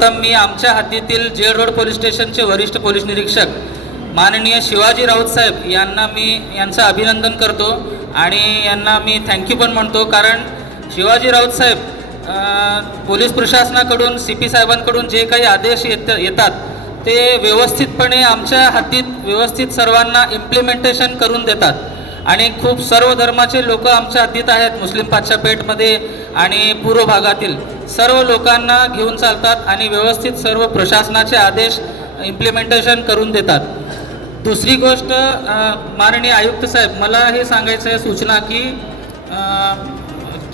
सर्वप्रथम मी आमच्या हद्दीतील जेड रोड पोलीस स्टेशनचे वरिष्ठ पोलीस निरीक्षक माननीय शिवाजी राऊत साहेब यांना मी यांचं अभिनंदन करतो आणि यांना मी थँक्यू पण म्हणतो. कारण शिवाजी राऊत साहेब पोलीस प्रशासनाकडून सी पी साहेबांकडून जे काही आदेश येत येतात ते व्यवस्थितपणे आमच्या हद्दीत व्यवस्थित सर्वांना इम्प्लिमेंटेशन करून देतात. आणि खूप सर्व धर्माचे लोक आमच्या हद्दीत आहेत मुस्लिम पातशापेठमध्ये आणि पूर्व भागातील. सर्व लोकांना घेऊन चालतात आणि व्यवस्थित सर्व प्रशासनाचे आदेश इम्प्लिमेंटेशन करून देतात. दुसरी गोष्ट माननीय आयुक्त साहेब मला हे सांगायचं आहे सूचना की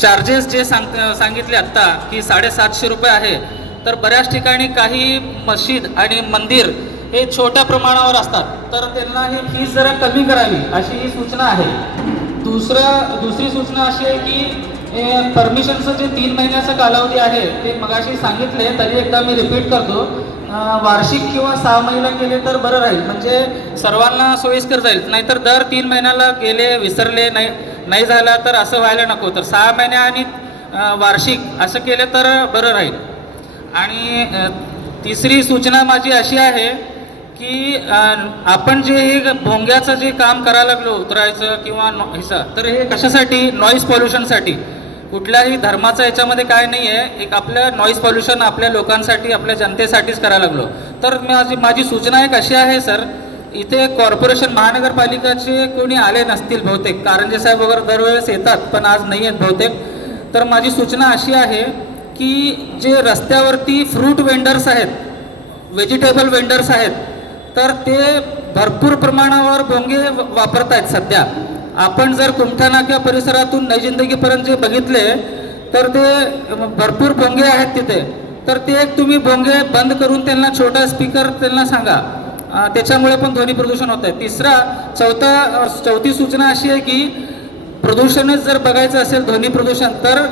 चार्जेस जे सांग सांगितले आत्ता की साडेसातशे रुपये आहे तर बऱ्याच ठिकाणी काही मशीद आणि मंदिर हे छोट्या प्रमाणावर असतात. तर त्यांना ही फीस जरा कमी करावी अशी ही सूचना आहे. दुसरं दुसरी सूचना अशी आहे की परमिशनचं जे तीन महिन्याचा कालावधी आहे ते मगाशी सांगितले तरी एकदा मी रिपीट करतो. वार्षिक किंवा सहा महिना केले तर बरं राहील. म्हणजे सर्वांना सोयीस्कर जाईल. नाहीतर दर तीन महिन्याला गेले विसरले नाही नाही झाला तर असं व्हायला नको. तर सहा महिन्या आणि वार्षिक असं केलं तर बरं राहील. आणि तिसरी सूचना माझी अशी आहे की आपण जे हे भोंग्याचं जे काम करायला लागलो उतरायचं किंवा नॉ- ह्याचं तर हे कशासाठी? नॉईज पॉल्युशनसाठी कुठल्याही धर्माचं याच्यामध्ये काय नाही आहे एक आपलं नॉईज पॉल्युशन आपल्या लोकांसाठी आपल्या जनतेसाठीच करायला लागलो. तर माझी माझी सूचना एक अशी आहे सर. इथे कॉर्पोरेशन महानगरपालिकाचे कोणी आले नसतील बहुतेक. कारंजे साहेब वगैरे दरवेळेस येतात पण आज नाही आहेत बहुतेक. तर माझी सूचना अशी आहे की जे रस्त्यावरती फ्रूट वेंडर्स आहेत व्हेजिटेबल वेंडर्स आहेत तर ते भरपूर प्रमाणावर भोंगे व- वापरत आहेत सध्या. आपण जर कुमठाणा किंवा परिसरातून नैजिंदगीपर्यंत जे बघितले तर ते भरपूर भोंगे आहेत तिथे. तर ते एक तुम्ही भोंगे बंद करून त्यांना छोटा स्पीकर त्यांना सांगा. त्याच्यामुळे पण ध्वनी प्रदूषण होत आहे तिसरा चौथा चौथी सूचना अशी आहे की प्रदूषणच जर बघायचं असेल ध्वनी प्रदूषण तर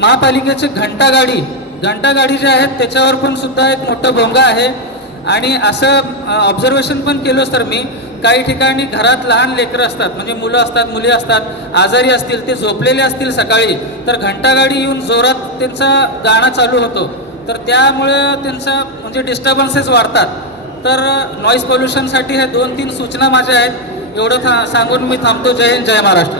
महापालिकेचे घंटागाडी घंटागाडी जे आहेत त्याच्यावर पण सुद्धा एक मोठं भोंगा आहे. आणि असं ऑब्झर्वेशन पण केलं तर मी. काही ठिकाणी घरात लहान लेकरं असतात म्हणजे मुलं असतात मुली असतात आजारी असतील ते झोपलेले असतील सकाळी तर घंटागाडी येऊन जोरात त्यांचा गाणं चालू होतो. तर त्यामुळे त्यांचा म्हणजे डिस्टर्बन्सेस वाढतात. तर नॉईज पोल्युशनसाठी ह्या दोन तीन सूचना माझ्या आहेत. एवढं था सांगून मी थांबतो. जय हिंद जय महाराष्ट्र.